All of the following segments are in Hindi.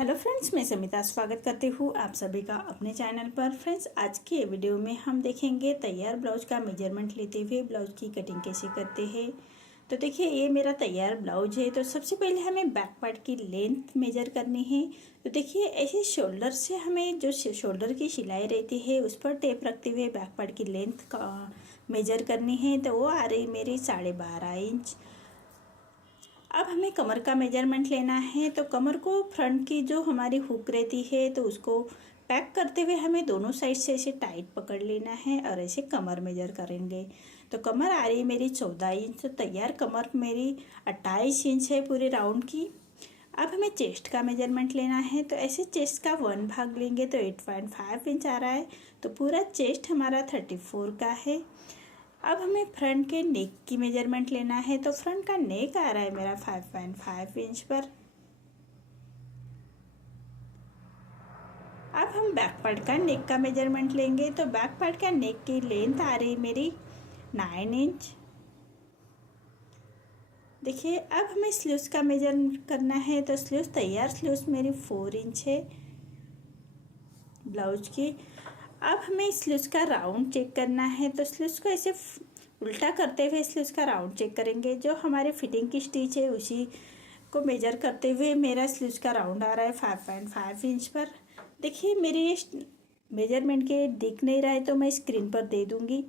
हेलो फ्रेंड्स, मैं समिता स्वागत करती हूँ आप सभी का अपने चैनल पर। फ्रेंड्स, आज के वीडियो में हम देखेंगे तैयार ब्लाउज का मेजरमेंट लेते हुए ब्लाउज की कटिंग कैसे करते हैं। तो देखिए, ये मेरा तैयार ब्लाउज है। तो सबसे पहले हमें बैक पार्ट की लेंथ मेजर करनी है। तो देखिए, ऐसे शोल्डर से हमें जो शोल्डर की सिलाई रहती है उस पर टेप रखते हुए बैक पार्ट की लेंथ का मेजर करनी है। तो वो आ रही मेरी 12.5 इंच। अब हमें कमर का मेजरमेंट लेना है। तो कमर को फ्रंट की जो हमारी हुक रहती है तो उसको पैक करते हुए हमें दोनों साइड से ऐसे टाइट पकड़ लेना है और ऐसे कमर मेजर करेंगे। तो कमर आ रही मेरी 14 इंच। तो तैयार कमर मेरी 28 इंच है पूरे राउंड की। अब हमें चेस्ट का मेजरमेंट लेना है। तो ऐसे चेस्ट का 1 भाग लेंगे तो 8.5 इंच आ रहा है। तो पूरा चेस्ट हमारा 34 का है। अब हमें फ्रंट के नेक की मेजरमेंट लेना है। तो फ्रंट का नेक आ रहा है मेरा 5.5 इंच पर। अब हम बैक पार्ट का नेक का मेजरमेंट लेंगे। तो बैक पार्ट का नेक की लेंथ आ रही मेरी 9 इंच। देखिए, अब हमें स्लीव्स का मेजर करना है। तो स्लीव्स तैयार स्लीव्स मेरी 4 इंच है ब्लाउज की। अब हमें स्लीव्स का राउंड चेक करना है। तो स्लीव्स को ऐसे उल्टा करते हुए स्लीव्स का राउंड चेक करेंगे। जो हमारे फिटिंग की स्टिच है उसी को मेजर करते हुए मेरा स्लीव्स का राउंड आ रहा है 5.5 इंच पर। देखिए, मेरे ये मेजरमेंट के दिख नहीं रहा है तो मैं स्क्रीन पर दे दूंगी।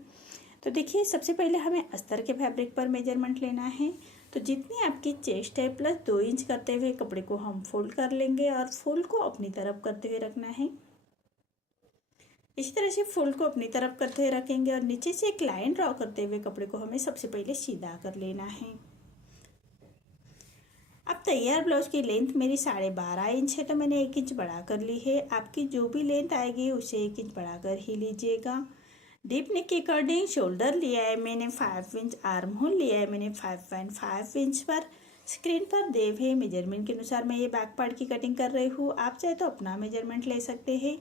तो देखिए, सबसे पहले हमें अस्तर के फैब्रिक पर मेजरमेंट लेना है। तो जितनी आपकी चेस्ट है प्लस 2 इंच करते हुए कपड़े को हम फोल्ड कर लेंगे और फोल्ड को अपनी तरफ करते हुए रखना है। इसी तरह से फोल्ड को अपनी तरफ करते हुए रखेंगे और नीचे से एक लाइन ड्रॉ करते हुए कपड़े को हमें सबसे पहले सीधा कर लेना है। अब तैयार ब्लाउज की लेंथ मेरी 12.5 इंच है। तो मैंने 1 इंच बढ़ा कर ली है। आपकी जो भी लेंथ आएगी उसे 1 इंच बढ़ाकर ही लीजिएगा। डीप नेक के अकॉर्डिंग शोल्डर लिया है मैंने 5 इंच, आर्म होल लिया है मैंने 5.5 इंच पर। स्क्रीन पर दे हुए मेजरमेंट के अनुसार मैं ये बैक पार्ट की कटिंग कर रही हूँ। आप चाहे तो अपना मेजरमेंट ले सकते हैं।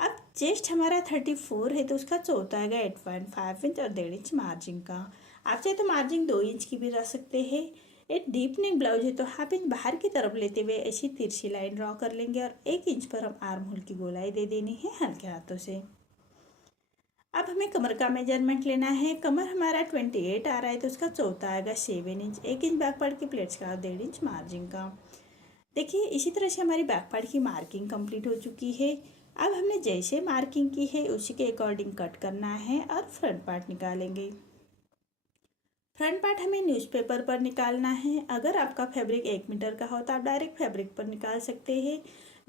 अब चेस्ट हमारा 34 है तो उसका चौथा आएगा 8.5 इंच और 1.5 इंच मार्जिन का। आप चाहे तो मार्जिन 2 इंच की भी रख सकते हैं। एक डीप नेक ब्लाउज है तो हाफ इंच बाहर की तरफ लेते हुए ऐसी तिरछी लाइन ड्रॉ कर लेंगे और 1 इंच पर हम आर्म होल की गोलाई दे देनी है हल्के हाथों से। अब हमें कमर का मेजरमेंट लेना है। कमर हमारा 28 आ रहा है तो उसका चौथा आएगा 7 इंच, 1 इंच बैक पार्ट की प्लेट्स का और 1.5 इंच मार्जिन का। देखिए, इसी तरह से हमारी बैक पार्ट की मार्किंग कंप्लीट हो चुकी है। अब हमने जैसे मार्किंग की है उसी के अकॉर्डिंग कट करना है और फ्रंट पार्ट निकालेंगे। फ्रंट पार्ट हमें न्यूज़पेपर पर निकालना है। अगर आपका फैब्रिक 1 मीटर का हो तो आप डायरेक्ट फैब्रिक पर निकाल सकते हैं।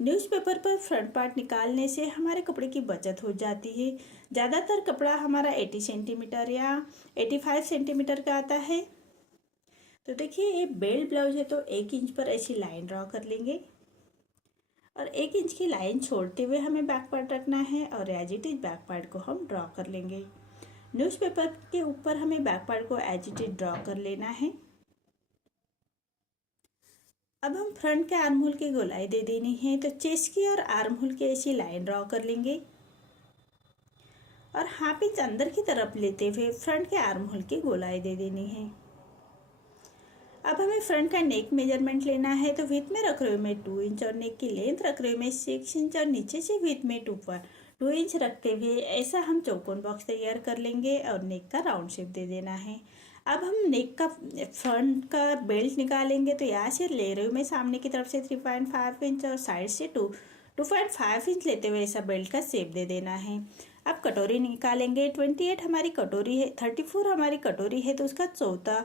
न्यूज़पेपर पर फ्रंट पार्ट निकालने से हमारे कपड़े की बचत हो जाती है। ज़्यादातर कपड़ा हमारा 80 सेंटीमीटर या 85 सेंटीमीटर का आता है। तो देखिए, ये बेल्ट ब्लाउज है तो 1 इंच पर ऐसी लाइन ड्रॉ कर लेंगे और 1 इंच की लाइन छोड़ते हुए हमें बैक पार्ट रखना है और as it is back part को हम ड्रॉ कर लेंगे। न्यूज़पेपर के ऊपर हमें बैक पार्ट को एज इट इज ड्रॉ कर लेना है। अब हम फ्रंट के आर्म होल की गोलाई दे देनी है। तो चेस्ट की और आर्म होल की ऐसी लाइन ड्रॉ कर लेंगे और हाफ इंच अंदर की तरफ लेते हुए फ्रंट के आर्म होल की गोलाई दे देनी है। अब हमें फ्रंट का नेक मेजरमेंट लेना है। तो विथ में रख रही हूँ मैं 2 इंच और नेक की लेंथ रख रही हूँ मैं 6 इंच और नीचे से विथ में 2 इंच रखते हुए ऐसा हम चौकोन बॉक्स तैयार कर लेंगे और नेक का राउंड शेप दे देना है। अब हम नेक का फ्रंट का बेल्ट निकालेंगे। तो यहाँ से ले रही हूँ मैं सामने की तरफ से 3.5 इंच और साइड से 2.5 इंच लेते हुए ऐसा बेल्ट का शेप दे देना है। अब कटोरी निकालेंगे। 28 हमारी कटोरी है, 34 हमारी कटोरी है तो उसका चौथा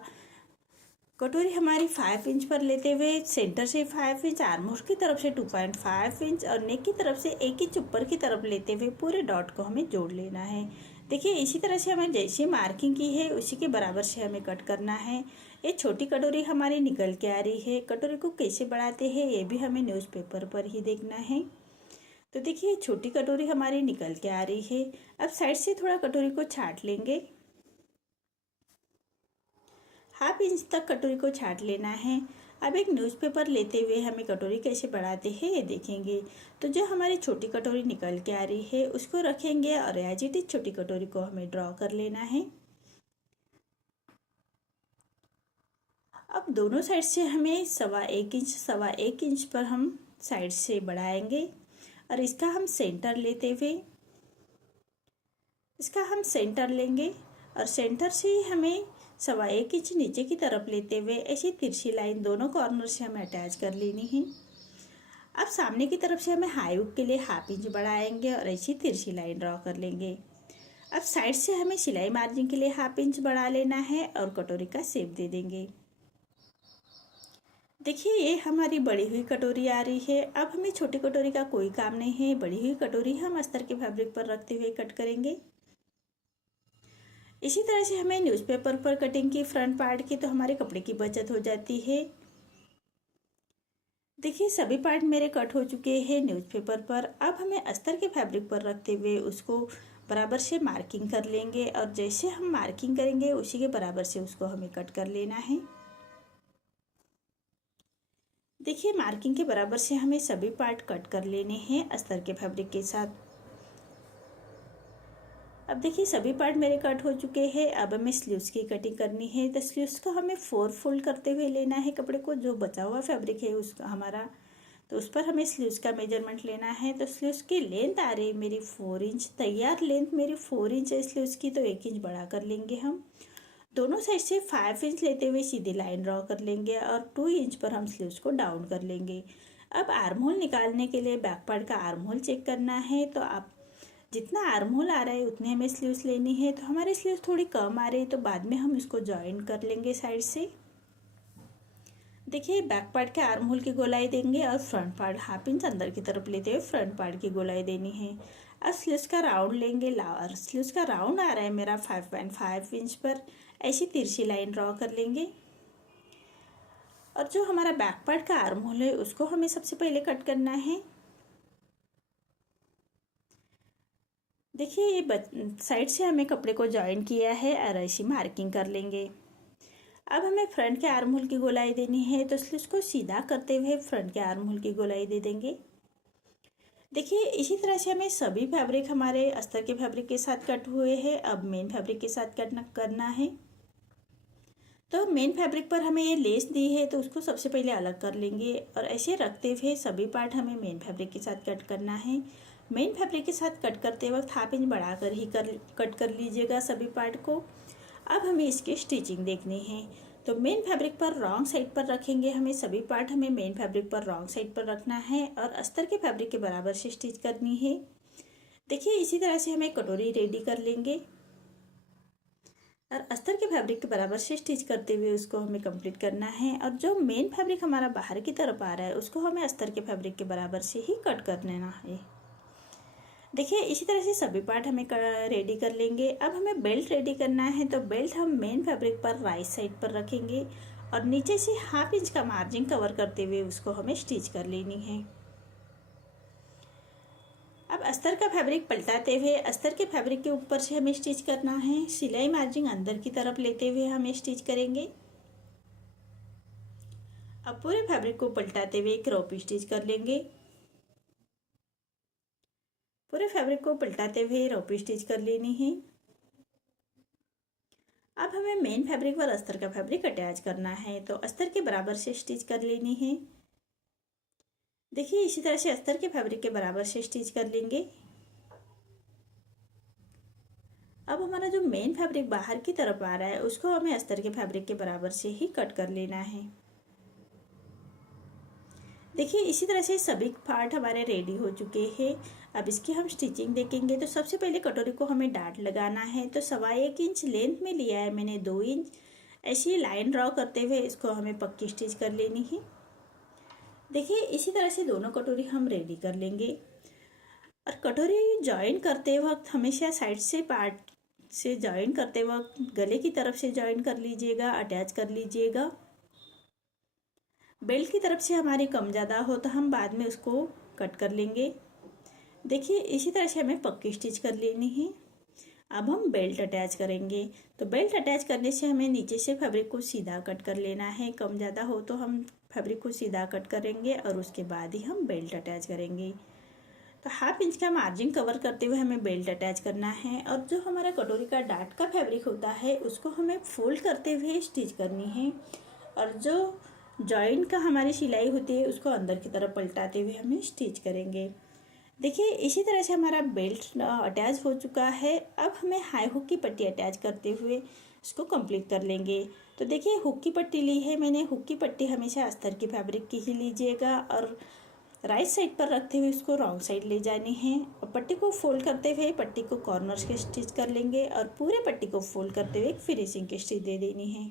कटोरी हमारी 5 इंच पर लेते हुए सेंटर से 5 इंच, आर्म होल की तरफ से 2.5 इंच और नेक की तरफ से 1 इंच ऊपर की तरफ लेते हुए पूरे डॉट को हमें जोड़ लेना है। देखिए, इसी तरह से हमें जैसे मार्किंग की है उसी के बराबर से हमें कट करना है। ये छोटी कटोरी हमारी निकल के आ रही है। कटोरी को कैसे बढ़ाते हैं ये भी हमें न्यूज़पेपर पर ही देखना है। तो देखिए, छोटी कटोरी हमारी निकल के आ रही है। अब साइड से थोड़ा कटोरी को छाट लेंगे। हाफ इंच तक कटोरी को छाट लेना है। अब एक न्यूज़पेपर लेते हुए हमें कटोरी कैसे बढ़ाते हैं ये देखेंगे। तो जो हमारी छोटी कटोरी निकल के आ रही है उसको रखेंगे और एज इट इज छोटी कटोरी को हमें ड्रॉ कर लेना है। अब दोनों साइड से हमें 1.25 इंच पर हम साइड से बढ़ाएंगे और इसका हम सेंटर लेंगे और सेंटर से ही हमें 1.25 इंच नीचे की तरफ लेते हुए ऐसी तिरछी लाइन दोनों कॉर्नर से हमें अटैच कर लेनी है। अब सामने की तरफ से हमें हाई हुक के लिए 1/2 इंच बढ़ाएंगे और ऐसी तिरछी लाइन ड्रॉ कर लेंगे। अब साइड से हमें सिलाई मार्जिन के लिए 1/2 इंच बढ़ा लेना है और कटोरी का शेप दे देंगे। देखिए ये हमारी बड़ी हुई कटोरी आ रही है। अब हमें छोटी कटोरी का कोई काम नहीं है, बड़ी हुई कटोरी हम अस्तर के फैब्रिक पर रखते हुए कट करेंगे। इसी तरह से हमें न्यूज़पेपर पर कटिंग की फ्रंट पार्ट की, तो हमारे कपड़े की बचत हो जाती है। देखिए सभी पार्ट मेरे कट हो चुके हैं न्यूज़पेपर पर। अब हमें अस्तर के फैब्रिक पर रखते हुए उसको बराबर से मार्किंग कर लेंगे और जैसे हम मार्किंग करेंगे उसी के बराबर से उसको हमें कट कर लेना है। देखिए मार्किंग के बराबर से हमें सभी पार्ट कट कर लेने हैं अस्तर के फैब्रिक के साथ। अब देखिए सभी पार्ट मेरे कट हो चुके हैं। अब हमें स्लीव्स की कटिंग करनी है, तो स्लीव्स को हमें 4 फोल्ड करते हुए लेना है कपड़े को। जो बचा हुआ फैब्रिक है उसका हमारा, तो उस पर हमें स्लीव्स का मेजरमेंट लेना है। तो स्लीव्स की लेंथ आ रही है मेरी 4 इंच, तैयार लेंथ मेरी 4 इंच है स्लीव्स की, तो 1 इंच बढ़ा कर लेंगे हम। दोनों साइड से 5 इंच लेते हुए सीधी लाइन ड्रॉ कर लेंगे और 2 इंच पर हम स्लीव्स को डाउन कर लेंगे। अब आर्म होल निकालने के लिए बैक पार्ट का आर्म होल चेक करना है। तो आप जितना आर्म होल आ रहा है उतने हमें स्लीव्स लेनी है। तो हमारी स्लीव्स थोड़ी कम आ रही है, तो बाद में हम इसको जॉइन कर लेंगे साइड से। देखिए बैक पार्ट के आर्म होल की गोलाई देंगे और फ्रंट पार्ट 1/2 इंच अंदर की तरफ लेते हुए फ्रंट पार्ट की गोलाई देनी है। अब स्लीव्स का राउंड लेंगे और स्लीव्स का राउंड आ रहा है मेरा 5.5 इंच पर। ऐसी तिरछी लाइन ड्रॉ कर लेंगे और जो हमारा बैक पार्ट का आर्म होल है उसको हमें सबसे पहले कट करना है। देखिए ये साइड से हमें कपड़े को जॉइन किया है और ऐसी मार्किंग कर लेंगे। अब हमें फ्रंट के आर्म होल की गोलाई देनी है, तो स्लीव्स को सीधा करते हुए फ्रंट के आर्म होल की गोलाई दे देंगे। देखिए इसी तरह से हमें सभी फैब्रिक हमारे अस्तर के फैब्रिक के साथ कट हुए हैं। अब मेन फैब्रिक के साथ करना है। तो मेन फैब्रिक पर हमें ये लेस दी है, तो उसको सबसे पहले अलग कर लेंगे और ऐसे रखते हुए सभी पार्ट हमें मेन फैब्रिक के साथ कट करना है। मेन फैब्रिक के साथ कट करते वक्त 1/2 इंच बढ़ाकर ही कट कर लीजिएगा सभी पार्ट को। अब हमें इसकी स्टिचिंग देखनी है। तो मेन फैब्रिक पर रॉन्ग साइड पर रखेंगे हमें सभी पार्ट, हमें मेन फैब्रिक पर रॉन्ग साइड पर रखना है और अस्तर के फैब्रिक के बराबर से स्टिच करनी है। देखिए इसी तरह से हमें कटोरी रेडी कर लेंगे और अस्तर के फैब्रिक के बराबर से स्टिच करते हुए उसको हमें कंप्लीट करना है। और जो मेन फैब्रिक हमारा बाहर की तरफ आ रहा है उसको हमें अस्तर के फैब्रिक के बराबर से ही कट कर लेना है। देखिए इसी तरह से सभी पार्ट हमें रेडी कर लेंगे। अब हमें बेल्ट रेडी करना है, तो बेल्ट हम मेन फैब्रिक पर राइट साइड पर रखेंगे और नीचे से 1/2 इंच का मार्जिन कवर करते हुए उसको हमें स्टिच कर लेनी है। अब अस्तर का फैब्रिक पलटाते हुए अस्तर के फैब्रिक के ऊपर से हमें स्टिच करना है। सिलाई मार्जिन अंदर की तरफ लेते हुए हमें स्टिच करेंगे। अब पूरे फैब्रिक को पलटाते हुए एक रोप स्टिच कर लेंगे। पूरे फैब्रिक को पलटाते हुए रोप स्टिच कर लेनी है। अब हमें मेन फैब्रिक पर अस्तर का फैब्रिक अटैच करना है, तो अस्तर के बराबर से स्टिच कर लेनी है। देखिए इसी तरह से अस्तर के फैब्रिक के बराबर से स्टिच कर लेंगे। अब हमारा जो मेन फैब्रिक बाहर की तरफ आ रहा है उसको हमें अस्तर के फैब्रिक के बराबर से ही कट कर लेना है। देखिए इसी तरह से सभी पार्ट हमारे रेडी हो चुके हैं। अब इसकी हम स्टिचिंग देखेंगे। तो सबसे पहले कटोरी को हमें डाट लगाना है। तो 1.25 इंच लेंथ में लिया है मैंने 2 इंच। ऐसी लाइन ड्रॉ करते हुए इसको हमें पक्की स्टिच कर लेनी है। देखिए इसी तरह से दोनों कटोरी हम रेडी कर लेंगे। और कटोरी जॉइन करते वक्त हमेशा साइड से पार्ट से जॉइन करते वक्त गले की तरफ से जॉइन कर लीजिएगा, अटैच कर लीजिएगा। बेल्ट की तरफ से हमारी कम ज़्यादा हो तो हम बाद में उसको कट कर लेंगे। देखिए इसी तरह से हमें पक्की स्टिच कर लेनी है। अब हम बेल्ट अटैच करेंगे। तो बेल्ट अटैच करने से हमें नीचे से फैब्रिक को सीधा कट कर लेना है। कम ज़्यादा हो तो हम फैब्रिक को सीधा कट करेंगे और उसके बाद ही हम बेल्ट अटैच करेंगे। तो 1/2 इंच का मार्जिन कवर करते हुए हमें बेल्ट अटैच करना है। और जो हमारा कटोरी का डाट का फैब्रिक होता है उसको हमें फोल्ड करते हुए स्टिच करनी है। और जो जॉइंट का हमारी सिलाई होती है उसको अंदर की तरफ पलटाते हुए हमें स्टिच करेंगे। देखिए इसी तरह से हमारा बेल्ट अटैच हो चुका है। अब हमें हाई हुक की पट्टी अटैच करते हुए इसको कंप्लीट कर लेंगे। तो देखिए हुक की पट्टी ली है मैंने। हुक की पट्टी हमेशा अस्तर की फैब्रिक की ही लीजिएगा और राइट साइड पर रखते हुए इसको रॉन्ग साइड ले जानी है और पट्टी को फोल्ड करते हुए पट्टी को कॉर्नर्स के स्टिच कर लेंगे और पूरे पट्टी को फोल्ड करते हुए एक फिनिशिंग की स्टिच दे देनी है।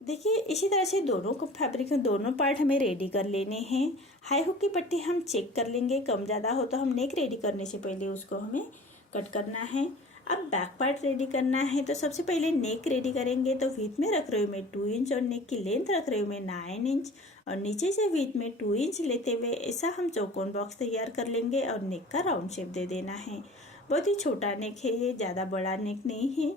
देखिए इसी तरह से दोनों को फैब्रिक में दोनों पार्ट हमें रेडी कर लेने हैं। हाई हुक की पट्टी हम चेक कर लेंगे, कम ज़्यादा हो तो हम नेक रेडी करने से पहले उसको हमें कट करना है। अब बैक पार्ट रेडी करना है तो सबसे पहले नेक रेडी करेंगे। तो विथ में रख रही हूँ मैं 2 इंच और नेक की लेंथ रख रही हूँ मैं 9 इंच और नीचे से विथ में 2 इंच लेते हुए ऐसा हम चौकोन बॉक्स तैयार कर लेंगे और नेक का राउंड शेप दे देना है। बहुत ही छोटा नेक है ये, ज़्यादा बड़ा नेक नहीं है।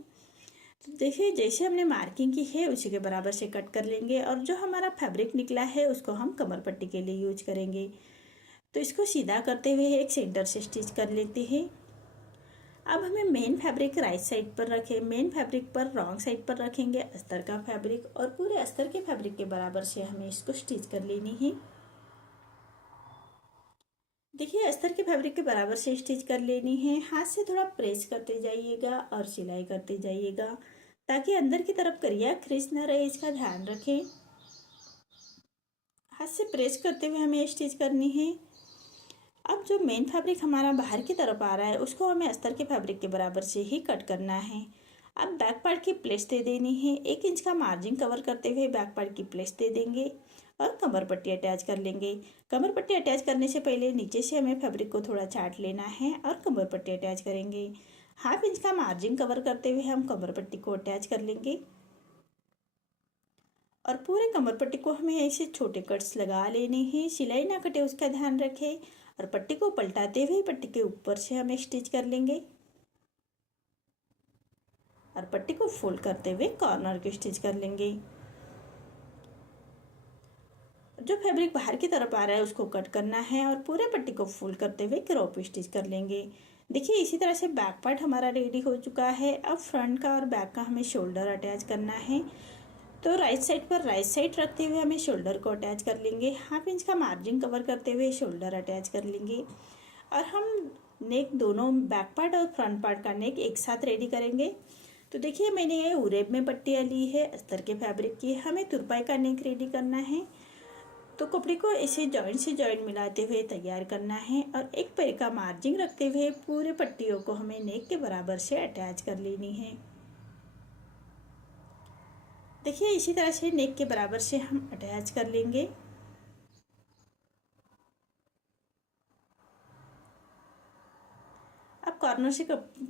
तो देखिए जैसे हमने मार्किंग की है उसी के बराबर से कट कर लेंगे और जो हमारा फैब्रिक निकला है उसको हम कमर पट्टी के लिए यूज करेंगे। तो इसको सीधा करते हुए एक सेंटर से स्टिच कर लेते हैं। अब हमें मेन फैब्रिक राइट साइड पर रखें, मेन फैब्रिक पर रॉन्ग साइड पर रखेंगे अस्तर का फैब्रिक और पूरे अस्तर के फैब्रिक के बराबर से हमें इसको स्टिच कर लेनी है। देखिए अस्तर के फैब्रिक के बराबर से स्टिच कर लेनी है। हाथ से थोड़ा प्रेस करते जाइएगा और सिलाई करते जाइएगा ताकि अंदर की तरफ करिया क्रीज न रहे, इसका ध्यान रखें। हाथ से प्रेस करते हुए हमें स्टिच करनी है। अब जो मेन फैब्रिक हमारा बाहर की तरफ आ रहा है उसको हमें अस्तर के फैब्रिक के बराबर से ही कट करना है। अब बैक पार्ट की प्लेट्स दे देनी है। 1 इंच का मार्जिन कवर करते हुए बैक पार्ट की प्लेट्स दे देंगे और कमर पट्टी अटैच कर लेंगे। कमर पट्टी अटैच करने से पहले नीचे से हमें फैब्रिक को थोड़ा चाट लेना है और कमर पट्टी अटैच करेंगे। 1/2 इंच का मार्जिन कवर करते हुए हम कमर पट्टी को अटैच कर लेंगे और पूरे कमर पट्टी को हमें ऐसे छोटे कट्स लगा लेने हैं। सिलाई ना कटे उसका ध्यान रखें और पट्टी को पलटाते हुए पट्टी के ऊपर से हमें स्टिच कर लेंगे और पट्टी को फोल्ड करते हुए कॉर्नर की स्टिच कर लेंगे। जो फैब्रिक बाहर की तरफ आ रहा है उसको कट करना है और पूरे पट्टी को फोल्ड करते हुए क्रॉप स्टिच कर लेंगे। देखिए इसी तरह से बैक पार्ट हमारा रेडी हो चुका है। अब फ्रंट का और बैक का हमें शोल्डर अटैच करना है। तो राइट साइड पर राइट साइड रखते हुए हमें शोल्डर को अटैच कर लेंगे। 1/2 इंच का मार्जिन कवर करते हुए शोल्डर अटैच कर लेंगे और हम नेक दोनों बैक पार्ट और फ्रंट पार्ट का नेक एक साथ रेडी करेंगे। तो देखिए मैंने ये उरेब में पट्टियाँ ली है अस्तर के फैब्रिक की। हमें तुरपाई का नेक रेडी करना है। तो कपड़े को ऐसे जॉइंट से जॉइंट मिलाते हुए तैयार करना है और एक पैर का मार्जिन रखते हुए पूरे पट्टियों को हमें नेक के बराबर से अटैच कर लेनी है। देखिए इसी तरह से नेक के बराबर से हम अटैच कर लेंगे। अब कॉर्नर से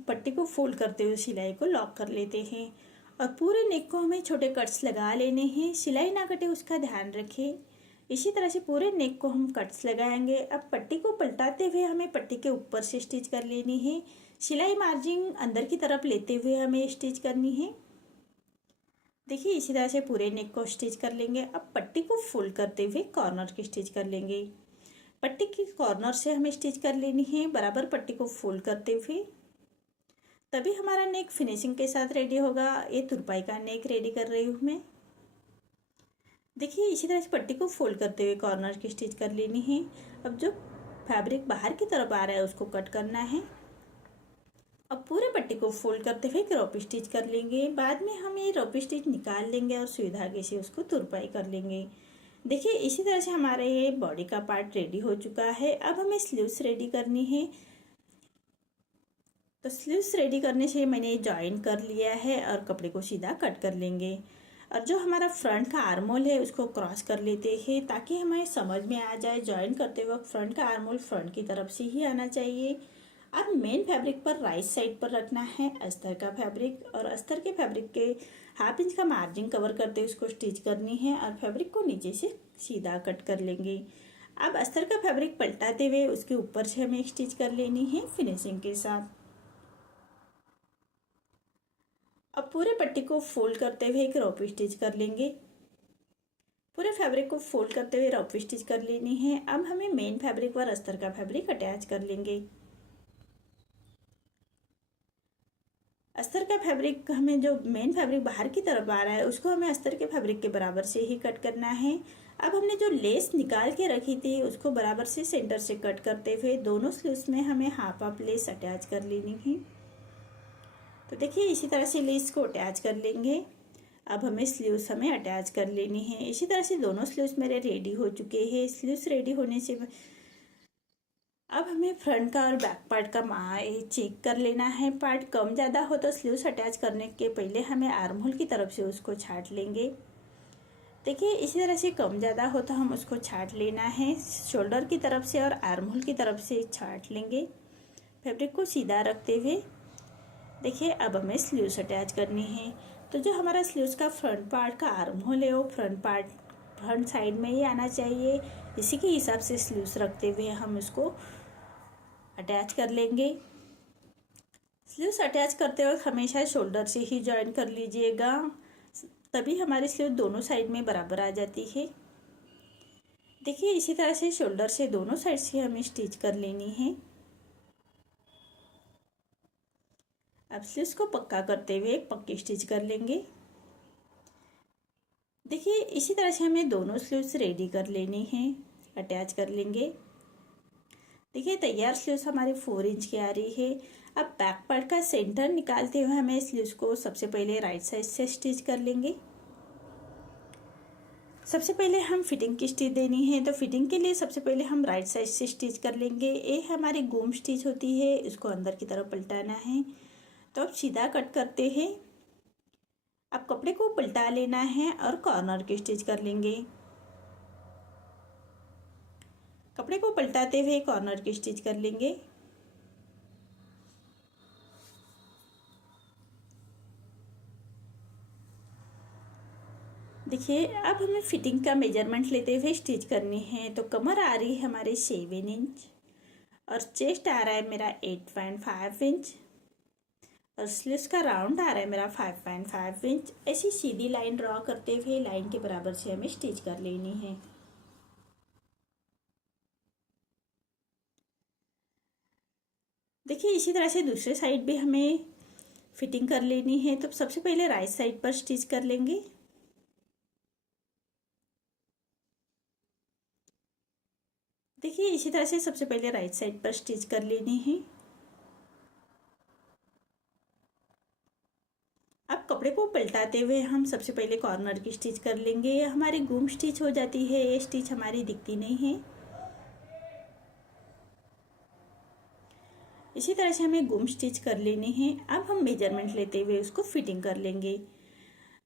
पट्टी को फोल्ड करते हुए सिलाई को लॉक कर लेते हैं और पूरे नेक को हमें छोटे कट्स लगा लेने हैं। सिलाई ना कटे उसका ध्यान रखें। इसी तरह से पूरे नेक को हम कट्स लगाएंगे। अब पट्टी को पलटाते हुए हमें पट्टी के ऊपर से स्टिच कर लेनी है। सिलाई मार्जिन अंदर की तरफ लेते हुए हमें स्टिच करनी है। देखिए इसी तरह से पूरे नेक को स्टिच कर लेंगे। अब पट्टी को फोल्ड करते हुए कॉर्नर की स्टिच कर लेंगे। पट्टी की कॉर्नर से हमें स्टिच कर लेनी है बराबर पट्टी को फोल्ड करते हुए, तभी हमारा नेक फिनिशिंग के साथ रेडी होगा। ये तुरपाई का नेक रेडी कर रही हूँ मैं। देखिए इसी तरह से पट्टी को फोल्ड करते हुए कॉर्नर की स्टिच कर लेनी है। अब जो फैब्रिक बाहर की तरफ आ रहा है उसको कट करना है। अब पूरे पट्टी को फोल्ड करते हुए क्रॉप स्टिच कर लेंगे। बाद में हम ये रॉप स्टिच निकाल लेंगे और सुई धागे से उसको तुरपाई कर लेंगे। देखिए इसी तरह से हमारा ये बॉडी का पार्ट रेडी हो चुका है। अब हमें स्लीव्स रेडी करनी है। तो स्लीव्स रेडी करने से मैंने जॉइन कर लिया है और कपड़े को सीधा कट कर लेंगे और जो हमारा फ्रंट का आर्म होल है उसको क्रॉस कर लेते हैं ताकि हमें समझ में आ जाए। जॉइन करते वक्त फ्रंट का आर्म होल फ्रंट की तरफ से ही आना चाहिए। अब मेन फैब्रिक पर राइट साइड पर रखना है अस्तर का फैब्रिक और अस्तर के फैब्रिक के 1/2 इंच का मार्जिन कवर करते हुए उसको स्टिच करनी है और फैब्रिक को नीचे से सीधा कट कर लेंगे। अब अस्तर का फैब्रिक पलटाते हुए उसके ऊपर से हमें स्टिच कर लेनी है फिनिशिंग के साथ। अब पूरे पट्टी को फोल्ड करते हुए एक रॉप स्टिच कर लेंगे। पूरे फैब्रिक को फोल्ड करते हुए रॉप स्टिच कर लेनी है। अब हमें मेन फैब्रिक पर अस्तर का फैब्रिक अटैच कर लेंगे। अस्तर का फैब्रिक हमें जो मेन फैब्रिक बाहर की तरफ आ रहा है उसको हमें अस्तर के फैब्रिक के बराबर से ही कट करना है। अब हमने जो लेस निकाल के रखी थी उसको बराबर से सेंटर से कट करते हुए दोनों स्लीव्स में हमें हाफ लेस अटैच कर लेनी है। तो देखिए इसी तरह से लेस को अटैच कर लेंगे। अब हमें स्लीव्स अटैच कर लेनी है। इसी तरह से दोनों स्लीव्स मेरे रेडी हो चुके हैं। स्लीव्स रेडी होने से अब हमें फ्रंट का और बैक पार्ट का चेक कर लेना है। पार्ट कम ज़्यादा हो तो स्लीव्स अटैच करने के पहले हमें आर्म होल की तरफ से उसको छाट लेंगे। देखिए इसी तरह से कम ज़्यादा हो तो हम उसको छाट लेना है। शोल्डर की तरफ से और आर्म होल की तरफ से छाट लेंगे फैब्रिक को सीधा रखते हुए। देखिए अब हमें स्लीव्स अटैच करनी है। तो जो हमारा स्लीव्स का फ्रंट पार्ट का आर्म होल है वो फ्रंट साइड में ही आना चाहिए। इसी के हिसाब से स्लीव्स रखते हुए हम उसको अटैच कर लेंगे। स्लीव्स अटैच करते वक्त हमेशा शोल्डर से ही जॉइन कर लीजिएगा, तभी हमारी स्लीव दोनों साइड में बराबर आ जाती है। देखिए इसी तरह से शोल्डर से दोनों साइड से हमें स्टिच कर लेनी है। अब स्लीव्स को पक्का करते हुए एक पक्की स्टिच कर लेंगे। देखिए इसी तरह से हमें दोनों स्लीव्स रेडी कर लेनी है, अटैच कर लेंगे। देखिए तैयार स्लीव्स हमारी 4 इंच की आ रही है। अब बैक पार्ट का सेंटर निकालते हुए हमें स्लीव्स को सबसे पहले राइट साइड से स्टिच कर लेंगे। सबसे पहले हम फिटिंग की स्टिच देनी है, तो फिटिंग के लिए सबसे पहले हम राइट साइड से स्टिच कर लेंगे। ये हमारी घूम स्टिच होती है, इसको अंदर की तरफ पलटाना है। तो अब सीधा कट करते हैं। अब कपड़े को पलटा लेना है और कॉर्नर की स्टिच कर लेंगे। कपड़े को पलटाते हुए कॉर्नर की स्टिच कर लेंगे। देखिए अब हमें फिटिंग का मेजरमेंट लेते हुए स्टिच करनी है। तो कमर आ रही है हमारे 7 इंच और चेस्ट आ रहा है मेरा 8.5 इंच और स्लीव्स का राउंड आ रहा है मेरा 5.5 इंच। ऐसी सीधी लाइन ड्रॉ करते हुए लाइन के बराबर से हमें स्टिच कर लेनी है। देखिए इसी तरह से दूसरे साइड भी हमें फिटिंग कर लेनी है। तो सबसे पहले राइट साइड पर स्टिच कर लेंगे। देखिए इसी तरह से सबसे पहले राइट साइड पर स्टिच कर लेनी है। अब कपड़े को पलटाते हुए हम सबसे पहले कॉर्नर की स्टिच कर लेंगे। ये हमारी घूम स्टिच हो जाती है, ये स्टिच हमारी दिखती नहीं है। इसी तरह से हमें घूम स्टिच कर लेनी है। अब हम मेजरमेंट लेते हुए उसको फिटिंग कर लेंगे।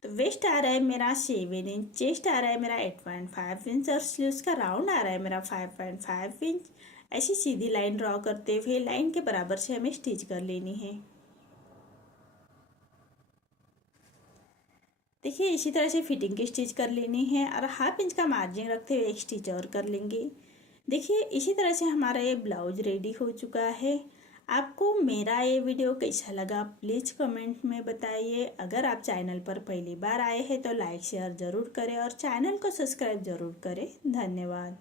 तो वेस्ट आ रहा है मेरा 7 इंच, चेस्ट आ रहा है मेरा 8.5 इंच और स्लीव्स का राउंड आ रहा है मेरा 5.5 इंच। ऐसी सीधी लाइन ड्रॉ करते हुए लाइन के बराबर से हमें स्टिच कर लेनी है। देखिए इसी तरह से फिटिंग की स्टिच कर लेनी है और हाफ इंच का मार्जिन रखते हुए एक स्टिच और कर लेंगे। देखिए इसी तरह से हमारा ये ब्लाउज रेडी हो चुका है। आपको मेरा ये वीडियो कैसा लगा प्लीज़ कमेंट में बताइए। अगर आप चैनल पर पहली बार आए हैं तो लाइक शेयर ज़रूर करें और चैनल को सब्सक्राइब ज़रूर करें। धन्यवाद।